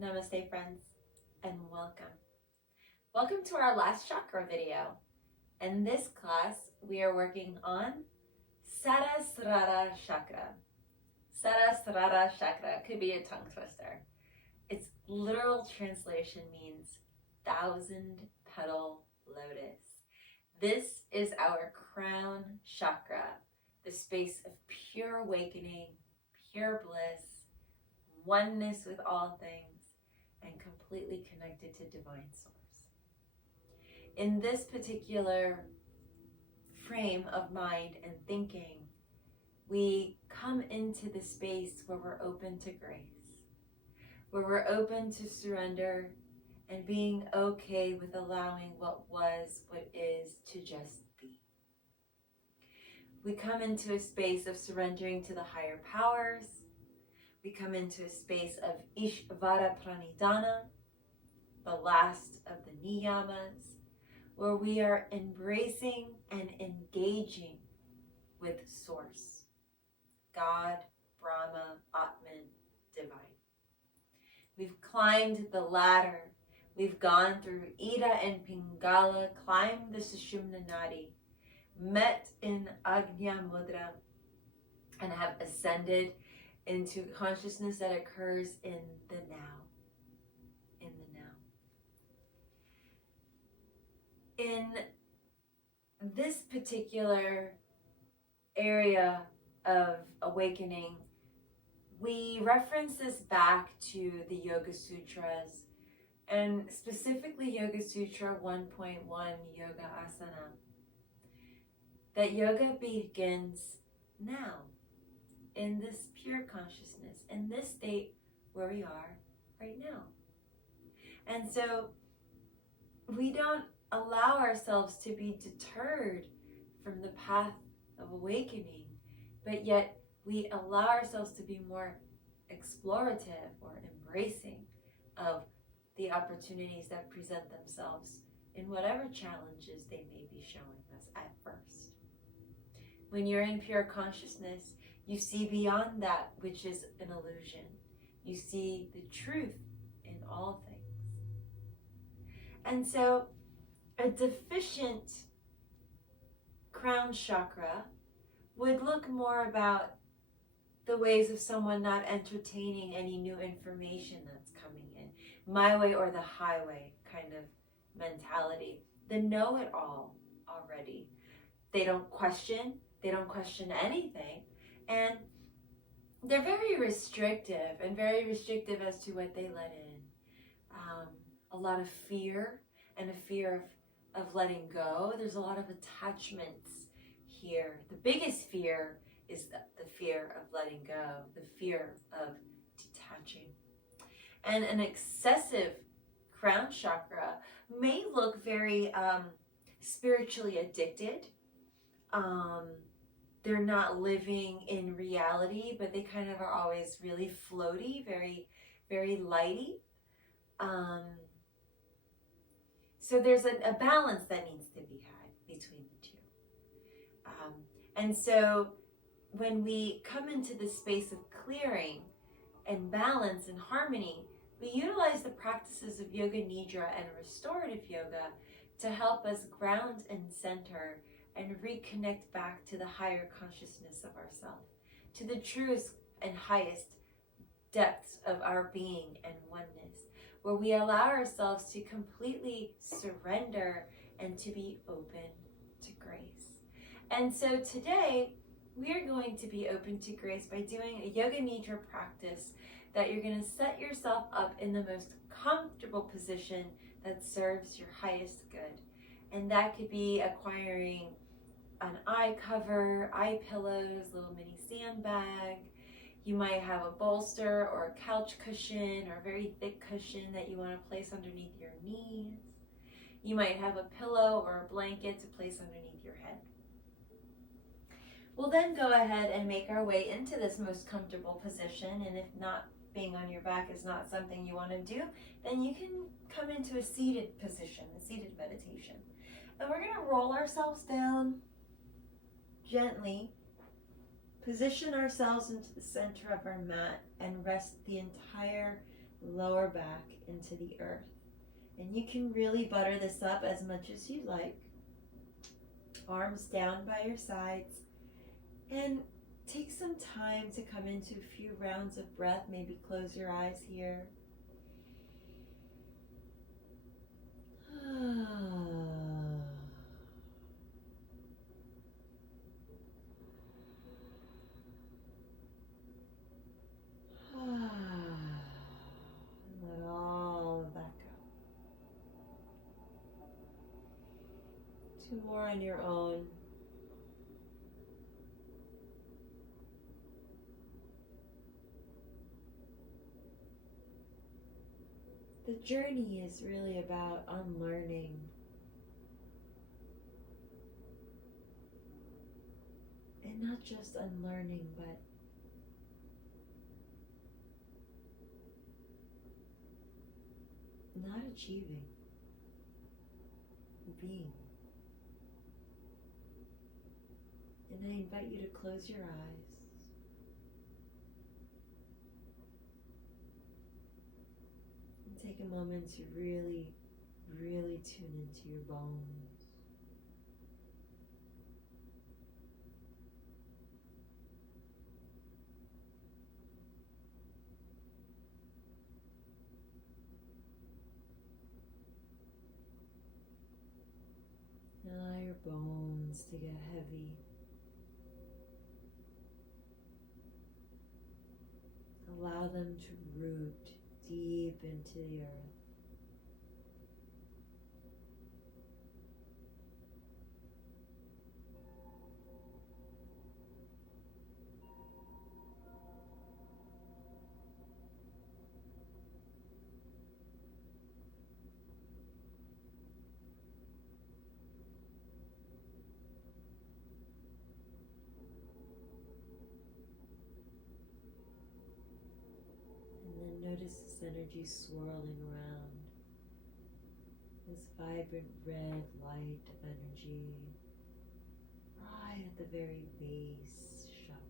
Namaste friends, and welcome. Welcome to our last chakra video. In this class, we are working on Sahasrara Chakra. Sahasrara Chakra could be a tongue twister. Its literal translation means thousand-petaled lotus. This is our crown chakra, the space of pure awakening, pure bliss, oneness with all things, and completely connected to divine source. In this particular frame of mind and thinking, we come into the space where we're open to grace, where we're open to surrender and being okay with allowing what was, what is, to just be. We come into a space of surrendering to the higher powers. We come into a space of Ishvara Pranidhana, the last of the niyamas, where we are embracing and engaging with Source, God, Brahma, Atman, Divine. We've climbed the ladder. We've gone through Ida and Pingala, climbed the Sushumna Nadi, met in Agnya Mudra, and have ascended into consciousness that occurs in the now. In the now. In this particular area of awakening, we reference this back to the Yoga Sutras, and specifically Yoga Sutra 1.1, Yoga Asana. That yoga begins now, in this pure consciousness, in this state where we are right now. And so we don't allow ourselves to be deterred from the path of awakening, but yet we allow ourselves to be more explorative or embracing of the opportunities that present themselves in whatever challenges they may be showing us at first. When you're in pure consciousness, you see beyond that which is an illusion. You see the truth in all things. And so a deficient crown chakra would look more about the ways of someone not entertaining any new information that's coming in. My way or the highway kind of mentality. The know-it-all already. They don't question anything. And they're very restrictive as to what they let in. A lot of fear and a fear of letting go. There's a lot of attachments here. The biggest fear is the fear of letting go, the fear of detaching. And an excessive crown chakra may look very spiritually addicted. They're not living in reality, but they kind of are always really floaty, very, very lighty. So there's a balance that needs to be had between the two. And so when we come into the space of clearing and balance and harmony, we utilize the practices of Yoga Nidra and restorative yoga to help us ground and center and reconnect back to the higher consciousness of ourselves, to the truest and highest depths of our being and oneness, where we allow ourselves to completely surrender and to be open to grace. And so today, we are going to be open to grace by doing a Yoga Nidra practice that you're going to set yourself up in the most comfortable position that serves your highest good. And that could be acquiring an eye cover, eye pillows, little mini sandbag. You might have a bolster or a couch cushion or a very thick cushion that you want to place underneath your knees. You might have a pillow or a blanket to place underneath your head. We'll then go ahead and make our way into this most comfortable position, and if not, being on your back is not something you want to do, then you can come into a seated position, a seated meditation. And we're going to roll ourselves down gently, position ourselves into the center of our mat, and rest the entire lower back into the earth. And you can really butter this up as much as you like. Arms down by your sides. And take some time to come into a few rounds of breath. Maybe close your eyes here. Let all of that go. Two more on your own. The journey is really about unlearning. And not just unlearning, but not achieving, being. And I invite you to close your eyes. And take a moment to really, really tune into your bones. Allow your bones to get heavy. Allow them to root deep into the earth. Notice this energy swirling around, this vibrant red light of energy right at the very base chakra.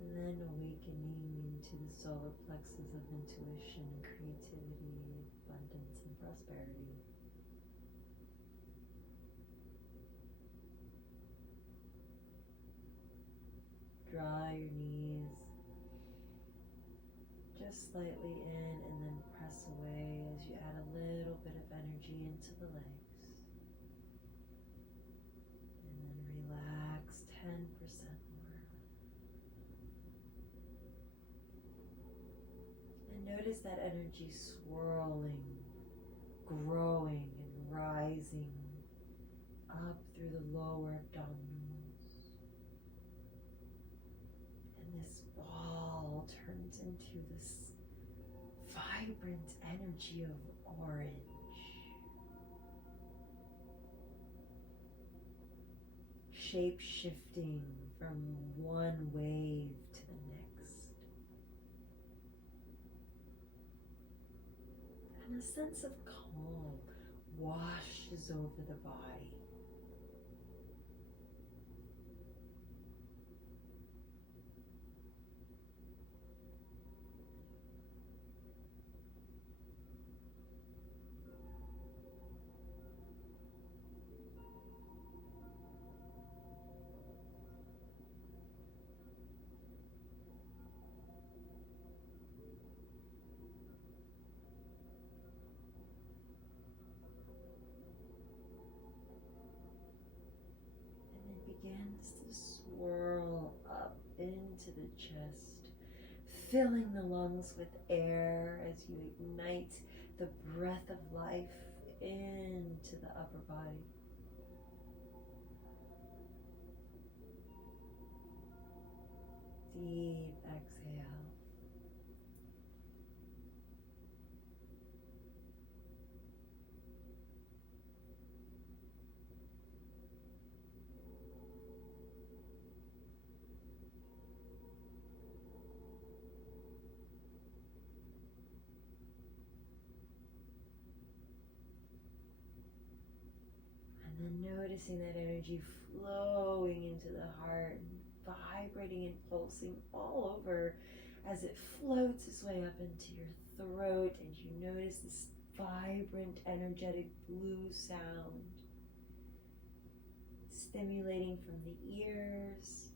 And then awakening into the solar plexus of intuition, creativity, abundance, and prosperity. Draw your knees just slightly in and then press away as you add a little bit of energy into the legs. And then relax 10% more. And notice that energy swirling, growing, and rising up through the lower abdominals. And this ball turns into this vibrant energy of orange. Shape shifting from one wave to the next. And a sense of calm washes over the body. Begins to swirl up into the chest, filling the lungs with air as you ignite the breath of life into the upper body. Deep exhale. Noticing that energy flowing into the heart, vibrating and pulsing all over as it floats its way up into your throat, and you notice this vibrant, energetic blue sound stimulating from the ears,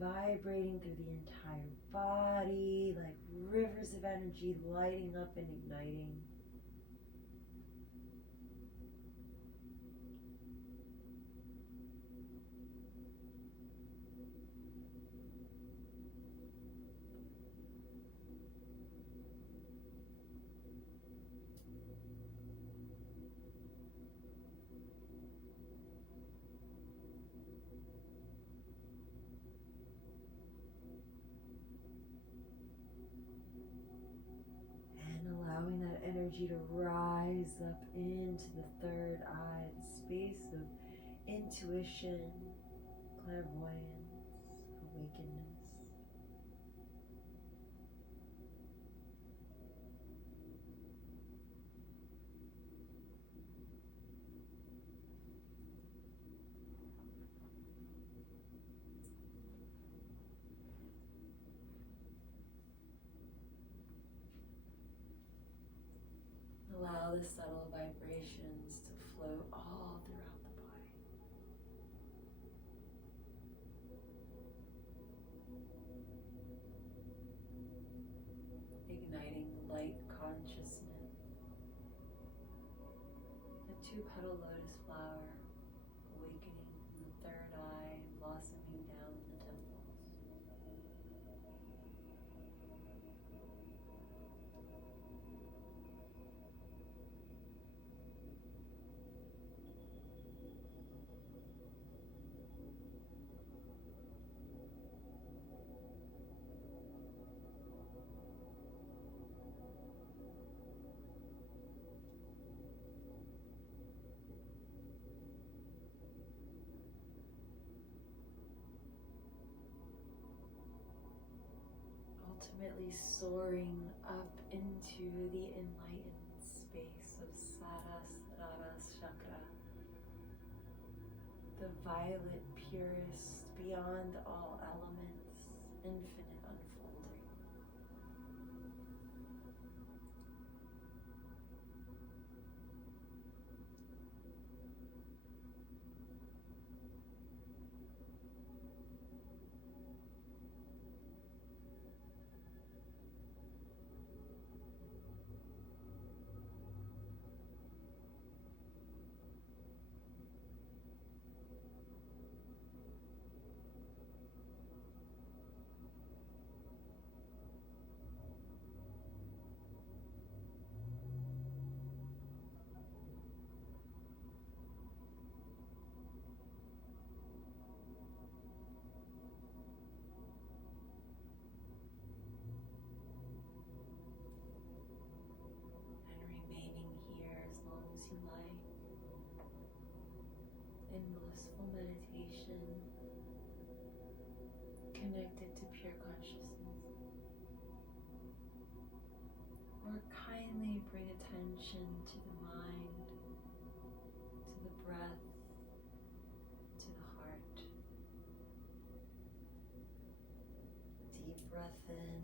vibrating through the entire body like rivers of energy lighting up and igniting. Allowing that energy to rise up into the third eye, the space of intuition, clairvoyance, awakeness. Allow the subtle vibrations to flow all throughout the body. Igniting light consciousness. A two-petal lotus flower awakening from the third eye and blossoming down the temples. Ultimately soaring up into the enlightened space of Sahasrara Chakra, the violet purest beyond all elements, infinite unfolding. In blissful meditation, connected to pure consciousness. Or kindly bring attention to the mind, to the breath, to the heart. Deep breath in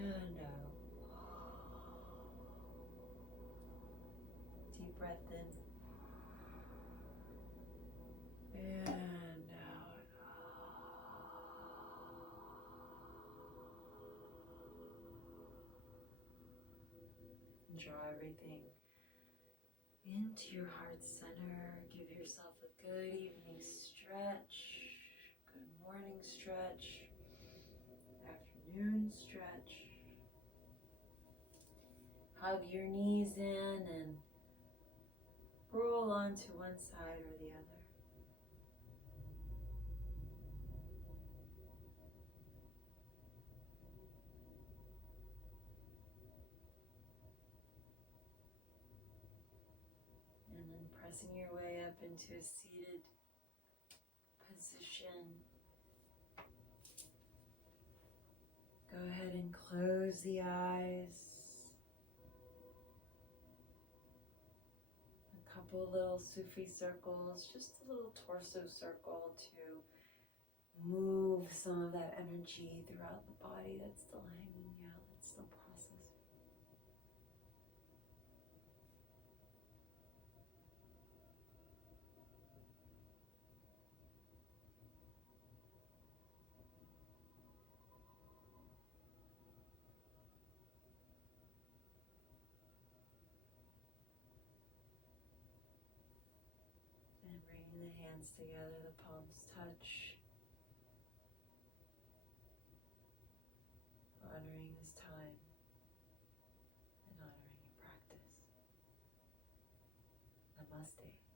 and out. Deep breath in and out. Draw everything into your heart center. Give yourself a good evening stretch, good morning stretch, afternoon stretch. Hug your knees in and roll onto one side or the other. And then pressing your way up into a seated position. Go ahead and close the eyes. couple little Sufi circles, just a little torso circle to move some of that energy throughout the body that's still hanging out, that's still processing. And bringing the hands together, the palms touch. Honoring this time and honoring your practice. Namaste.